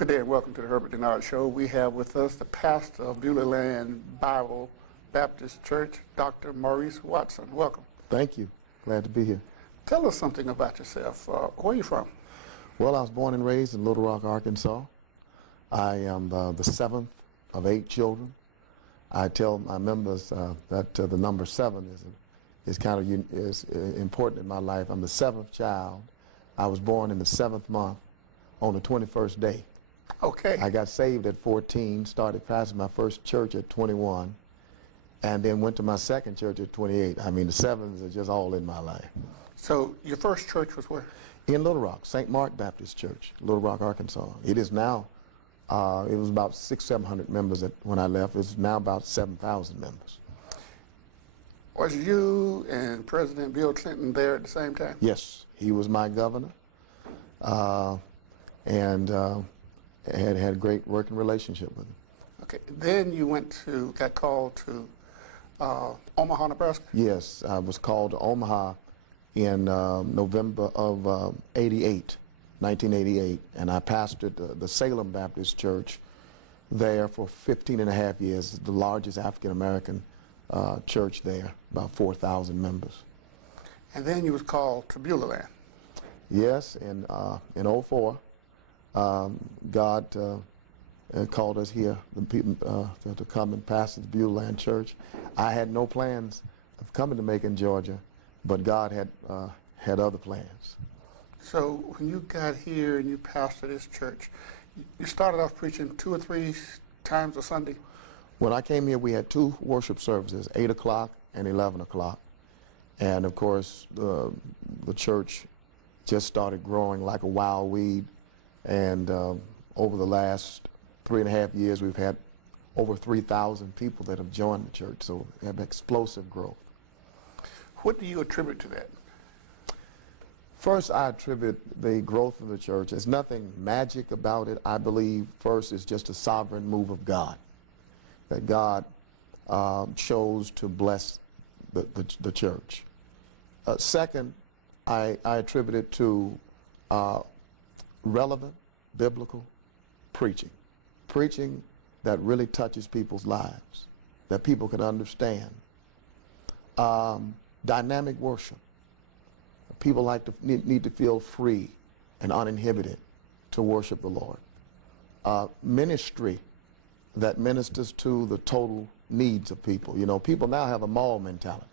Good day and welcome to the Herbert Dennard Show. We have with us the pastor of Beulah Land Bible Baptist Church, Dr. Maurice Watson. Welcome. Thank you. Glad to be here. Tell us something about yourself. Where are you from? Well, I was born and raised in Little Rock, Arkansas. I am the seventh of 8 children. I tell my members that the number 7 is kind of important in my life. I'm the 7th child. I was born in the 7th month on the 21st day. Okay. I got saved at 14, started pastoring my first church at 21, and then went to my second church at 28. I mean, the 7s are just all in my life. So your first church was where? In Little Rock, St. Mark Baptist Church, Little Rock, Arkansas. It is now, it was about 600-700 members when I left. It's now about 7,000 members. Was you and President Bill Clinton there at the same time? Yes, he was my governor, and had a great working relationship with him. Okay. Then you got called to Omaha, Nebraska? Yes, I was called to Omaha in November of 1988, and I pastored the Salem Baptist Church there for 15.5 years, the largest African-American church there, about 4,000 members. And then you was called to Beulah Land? Yes, in 2004, God called us here, the people, to come and pastor the Beulah Land Church. I had no plans of coming to Macon, Georgia, but God had other plans. So when you got here and you pastored this church, you started off preaching 2 or 3 times a Sunday? When I came here, we had 2 worship services, 8 o'clock and 11 o'clock. And of course, the church just started growing like a wild weed. And over the last 3.5 years, we've had over 3,000 people that have joined the church. So we have explosive growth. What do you attribute to that? First, I attribute the growth of the church. There's nothing magic about it. I believe, first, it's just a sovereign move of God, that God chose to bless the church. Second, I attribute it to relevant, biblical preaching. Preaching that really touches people's lives, that people can understand. Dynamic worship. People need to feel free and uninhibited to worship the Lord. Ministry that ministers to the total needs of people. You know, people now have a mall mentality.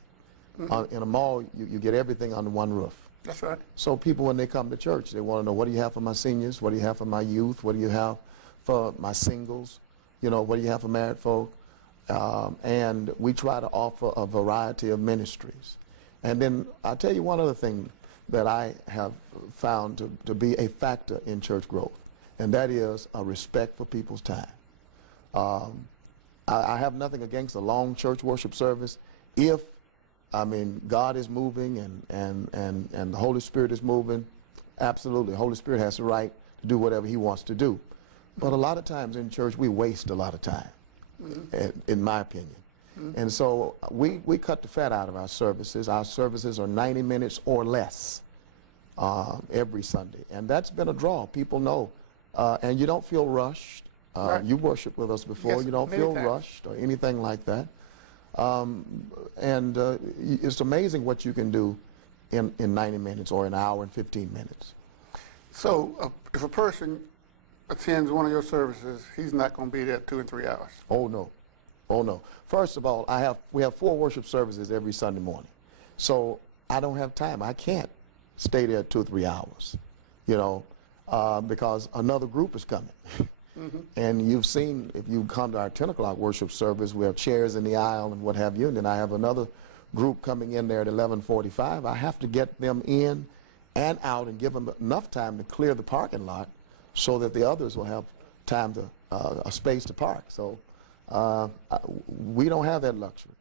Mm-hmm. In a mall, you get everything under one roof. That's right. So people, when they come to church, they want to know, what do you have for my seniors? What do you have for my youth? What do you have for my singles? You know, what do you have for married folk? And we try to offer a variety of ministries. And then I'll tell you one other thing that I have found to be a factor in church growth, and that is a respect for people's time. I have nothing against a long church worship service if, I mean, God is moving and the Holy Spirit is moving. Absolutely, the Holy Spirit has the right to do whatever he wants to do. But a lot of times in church, we waste a lot of time, in my opinion. And so we cut the fat out of our services. Our services are 90 minutes or less every Sunday. And that's been a draw. People know. And you don't feel rushed. Right. You worshiped with us before. Yes, you don't feel rushed or anything like that. It's amazing what you can do in 90 minutes or an hour and 15 minutes. So if a person attends one of your services, he's not going to be there 2 and 3 hours? Oh, no. Oh, no. First of all, we have 4 worship services every Sunday morning. So I don't have time. I can't stay there 2 or 3 hours, you know, because another group is coming. Mm-hmm. And you've seen, if you come to our 10 o'clock worship service, we have chairs in the aisle and what have you, and then I have another group coming in there at 11:45. I have to get them in and out and give them enough time to clear the parking lot so that the others will have time to, a space to park. So we don't have that luxury.